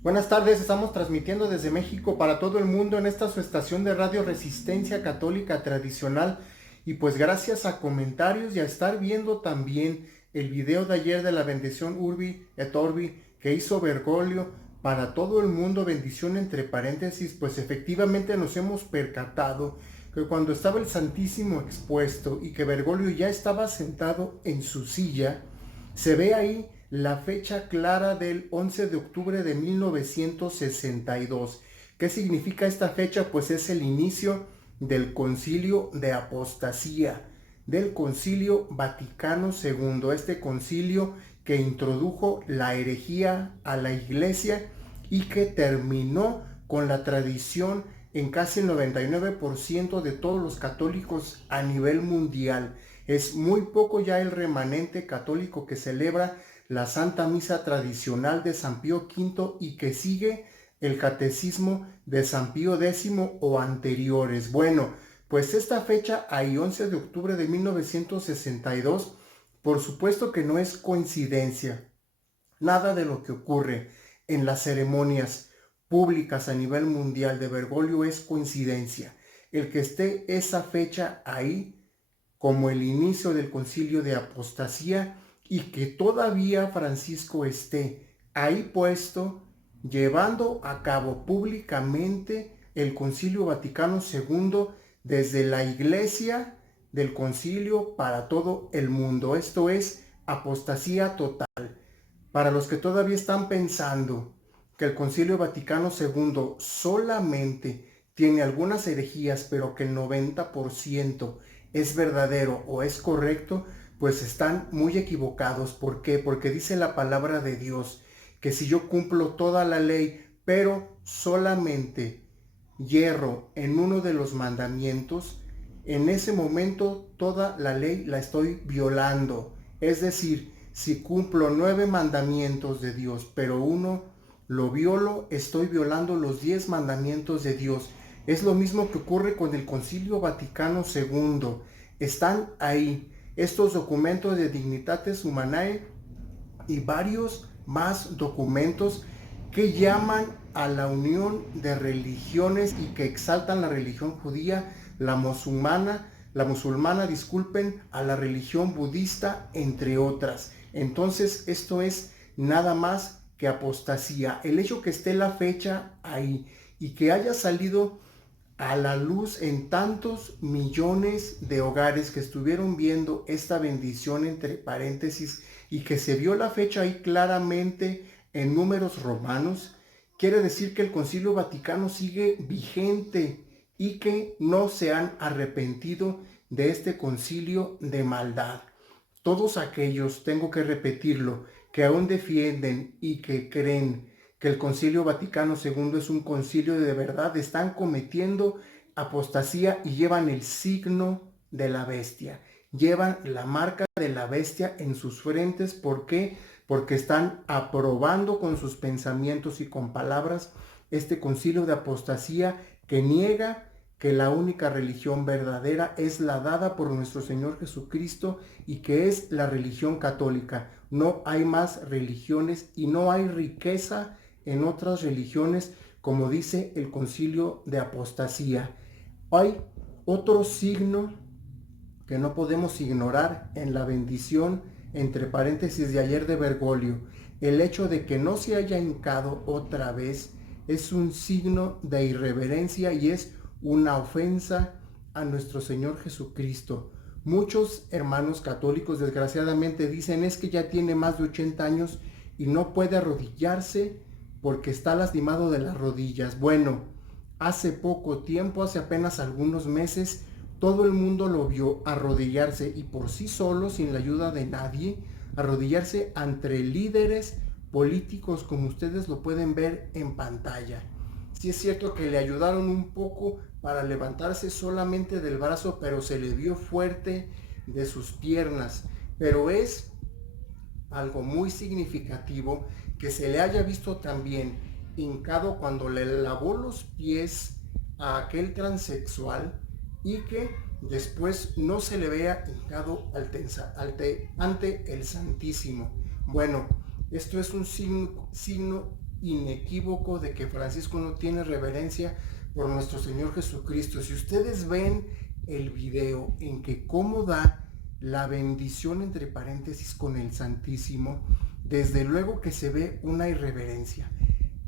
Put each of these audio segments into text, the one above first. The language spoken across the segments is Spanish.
Buenas tardes, estamos transmitiendo desde México para todo el mundo en esta su estación de radio Resistencia Católica Tradicional. Y pues gracias a comentarios y a estar viendo también el video de ayer de la bendición Urbi et Orbi que hizo Bergoglio para todo el mundo, bendición entre paréntesis, pues efectivamente nos hemos percatado que cuando estaba el Santísimo expuesto y que Bergoglio ya estaba sentado en su silla, se ve ahí la fecha clara del 11 de octubre de 1962. ¿Qué significa esta fecha? Pues es el inicio del Concilio de Apostasía, del Concilio Vaticano II, este concilio que introdujo la herejía a la Iglesia y que terminó con la tradición en casi el 99% de todos los católicos a nivel mundial. Es muy poco ya el remanente católico que celebra la Santa Misa tradicional de San Pío V y que sigue el catecismo de San Pío X o anteriores. Bueno, pues esta fecha, ahí 11 de octubre de 1962, por supuesto que no es coincidencia. Nada de lo que ocurre en las ceremonias públicas a nivel mundial de Bergoglio es coincidencia. El que esté esa fecha ahí como el inicio del concilio de apostasía y que todavía Francisco esté ahí puesto llevando a cabo públicamente el Concilio Vaticano II desde la iglesia del concilio para todo el mundo. Esto es apostasía total. Para los que todavía están pensando que el Concilio Vaticano II solamente tiene algunas herejías, pero que el 90% es verdadero o es correcto, pues están muy equivocados. ¿Por qué? Porque dice la palabra de Dios que si yo cumplo toda la ley, pero solamente hierro en uno de los mandamientos, en ese momento toda la ley la estoy violando. Es decir, si cumplo 9 mandamientos de Dios, pero uno lo violo, estoy violando los 10 mandamientos de Dios. Es lo mismo que ocurre con el Concilio Vaticano II. Están ahí estos documentos de Dignitatis Humanae y varios más documentos que llaman a la unión de religiones y que exaltan la religión judía, la musulmana, disculpen, a la religión budista, entre otras. Entonces, esto es nada más que apostasía. El hecho que esté la fecha ahí y que haya salido a la luz en tantos millones de hogares que estuvieron viendo esta bendición entre paréntesis y que se vio la fecha ahí claramente en números romanos, quiere decir que el Concilio Vaticano sigue vigente y que no se han arrepentido de este concilio de maldad. Todos aquellos, tengo que repetirlo, que aún defienden y que creen que el Concilio Vaticano II es un concilio de verdad, están cometiendo apostasía y llevan el signo de la bestia. Llevan la marca de la bestia en sus frentes. ¿Por qué? Porque están aprobando con sus pensamientos y con palabras este concilio de apostasía que niega que la única religión verdadera es la dada por nuestro Señor Jesucristo y que es la religión católica. No hay más religiones y no hay riqueza en otras religiones, como dice el concilio de apostasía. Hay otro signo que no podemos ignorar en la bendición, entre paréntesis, de ayer de Bergoglio. El hecho de que no se haya hincado otra vez es un signo de irreverencia y es una ofensa a nuestro Señor Jesucristo. Muchos hermanos católicos desgraciadamente dicen es que ya tiene más de 80 años y no puede arrodillarse porque está lastimado de las rodillas. Bueno, hace poco tiempo, hace apenas algunos meses, todo el mundo lo vio arrodillarse y por sí solo, sin la ayuda de nadie, arrodillarse ante líderes políticos como ustedes lo pueden ver en pantalla. Sí es cierto que le ayudaron un poco para levantarse solamente del brazo, pero se le vio fuerte de sus piernas. Pero es algo muy significativo que se le haya visto también hincado cuando le lavó los pies a aquel transexual y que después no se le vea hincado ante el Santísimo. Bueno, esto es un signo inequívoco de que Francisco no tiene reverencia por nuestro Señor Jesucristo. Si ustedes ven el video en que cómo da la bendición entre paréntesis con el Santísimo, desde luego que se ve una irreverencia.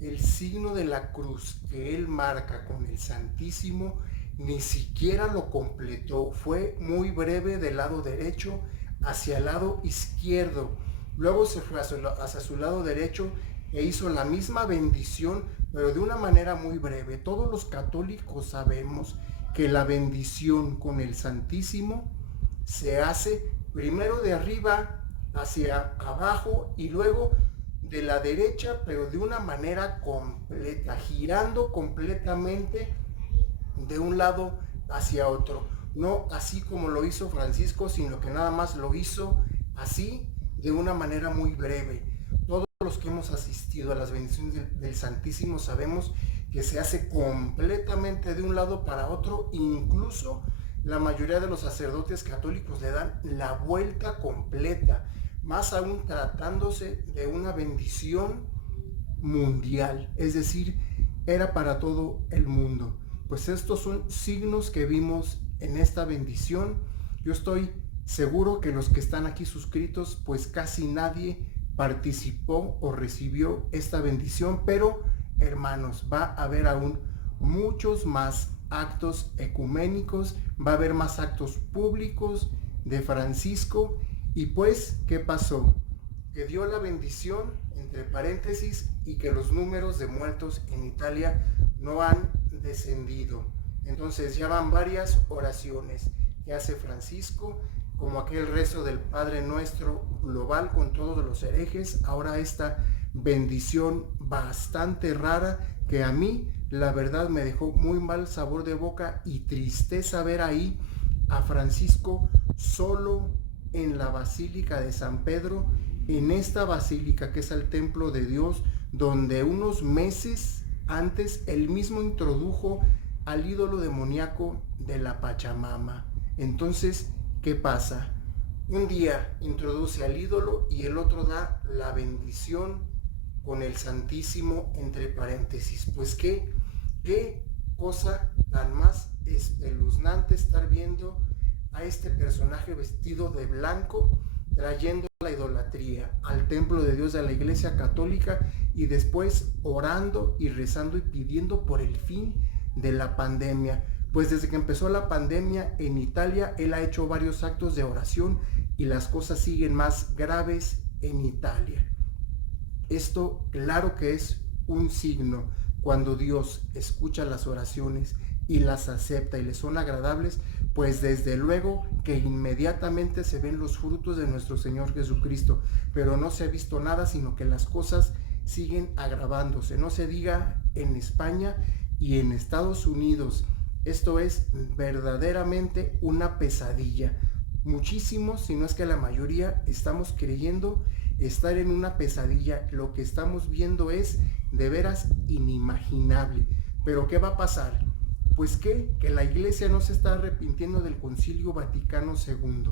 El signo de la cruz que él marca con el Santísimo ni siquiera lo completó, fue muy breve del lado derecho hacia el lado izquierdo, luego se fue hacia su lado derecho e hizo la misma bendición, pero de una manera muy breve. Todos los católicos sabemos que la bendición con el Santísimo se hace primero de arriba hacia abajo y luego de la derecha, pero de una manera completa, girando completamente de un lado hacia otro, no así como lo hizo Francisco, sino que nada más lo hizo así, de una manera muy breve. Todos los que hemos asistido a las bendiciones del Santísimo sabemos que se hace completamente de un lado para otro, incluso la mayoría de los sacerdotes católicos le dan la vuelta completa, más aún tratándose de una bendición mundial, es decir, era para todo el mundo. Pues estos son signos que vimos en esta bendición. Yo estoy seguro que los que están aquí suscritos, pues casi nadie participó o recibió esta bendición, pero hermanos, va a haber aún muchos más actos ecuménicos, va a haber más actos públicos de Francisco. Y pues, ¿qué pasó? Que dio la bendición, entre paréntesis, y que los números de muertos en Italia no han descendido. Entonces ya van varias oraciones que hace Francisco, como aquel rezo del Padre Nuestro global con todos los herejes. Ahora esta bendición bastante rara que a mí la verdad me dejó muy mal sabor de boca y tristeza ver ahí a Francisco solo en la Basílica de San Pedro, en esta basílica que es el templo de Dios, donde unos meses antes él mismo introdujo al ídolo demoníaco de la Pachamama. Entonces, ¿qué pasa? Un día introduce al ídolo y el otro da la bendición con el Santísimo entre paréntesis. Pues qué cosa tan más espeluznante estar viendo a este personaje vestido de blanco trayendo la idolatría al templo de Dios de la Iglesia Católica y después orando y rezando y pidiendo por el fin de la pandemia. Pues desde que empezó la pandemia en Italia, él ha hecho varios actos de oración y las cosas siguen más graves en Italia. Esto claro que es un signo cuando Dios escucha las oraciones y las acepta y les son agradables, pues desde luego que inmediatamente se ven los frutos de nuestro Señor Jesucristo, pero no se ha visto nada, sino que las cosas siguen agravándose. No se diga en España y en Estados Unidos. Esto es verdaderamente una pesadilla. Muchísimos, si no es que la mayoría, estamos creyendo estar en una pesadilla. Lo que estamos viendo es de veras inimaginable. Pero ¿qué va a pasar? Pues que la Iglesia no se está arrepintiendo del Concilio Vaticano II.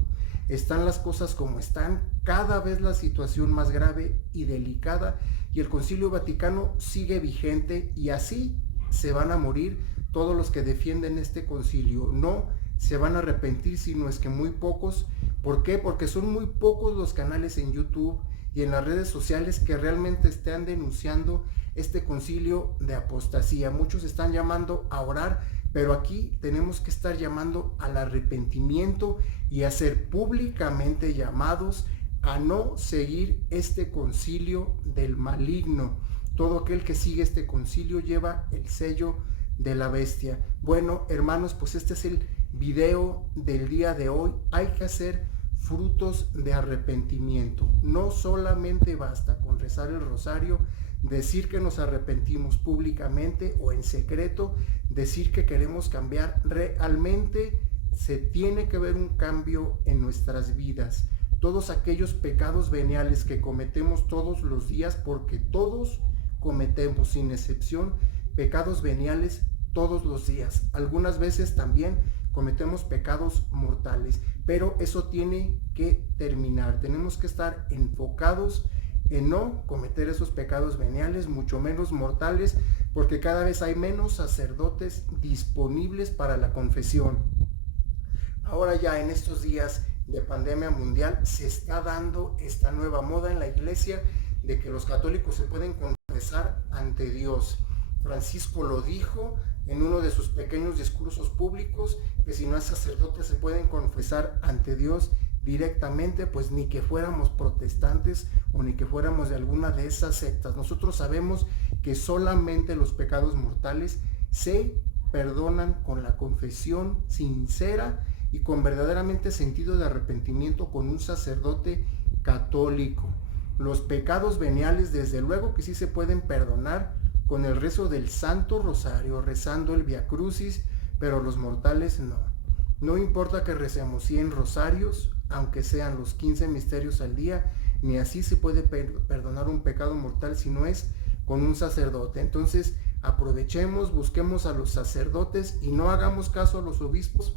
Están las cosas como están, cada vez la situación más grave y delicada, y el Concilio Vaticano sigue vigente, y así se van a morir todos los que defienden este concilio. No se van a arrepentir, sino es que muy pocos. ¿Por qué? Porque son muy pocos los canales en YouTube y en las redes sociales que realmente están denunciando este concilio de apostasía. Muchos están llamando a orar, pero aquí tenemos que estar llamando al arrepentimiento y a ser públicamente llamados a no seguir este concilio del maligno. Todo aquel que sigue este concilio lleva el sello de la bestia. Bueno, hermanos, pues este es el video del día de hoy. Hay que hacer frutos de arrepentimiento. No solamente basta con rezar el rosario, decir que nos arrepentimos públicamente o en secreto, decir que queremos cambiar. Realmente se tiene que ver un cambio en nuestras vidas. Todos aquellos pecados veniales que cometemos todos los días, porque todos cometemos sin excepción pecados veniales todos los días. Algunas veces también cometemos pecados mortales, pero eso tiene que terminar. Tenemos que estar enfocados en no cometer esos pecados veniales, mucho menos mortales, porque cada vez hay menos sacerdotes disponibles para la confesión. Ahora ya en estos días de pandemia mundial se está dando esta nueva moda en la iglesia de que los católicos se pueden confesar ante Dios. Francisco lo dijo en uno de sus pequeños discursos públicos, que si no es sacerdote se pueden confesar ante Dios directamente, pues ni que fuéramos protestantes o ni que fuéramos de alguna de esas sectas. Nosotros sabemos que solamente los pecados mortales se perdonan con la confesión sincera y con verdaderamente sentido de arrepentimiento con un sacerdote católico. Los pecados veniales desde luego que sí se pueden perdonar con el rezo del Santo Rosario, rezando el Via Crucis, pero los mortales no. No importa que recemos 100 rosarios, aunque sean los 15 misterios al día, ni así se puede perdonar un pecado mortal si no es con un sacerdote. Entonces aprovechemos, busquemos a los sacerdotes y no hagamos caso a los obispos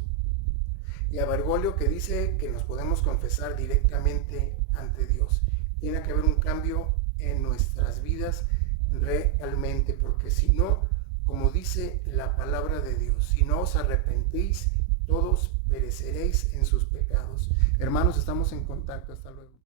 y a Bergoglio, que dice que nos podemos confesar directamente ante Dios. Tiene que haber un cambio en nuestras vidas realmente, porque si no, como dice la palabra de Dios, si no os arrepentís, todos pereceréis en sus pecados. Hermanos, estamos en contacto. Hasta luego.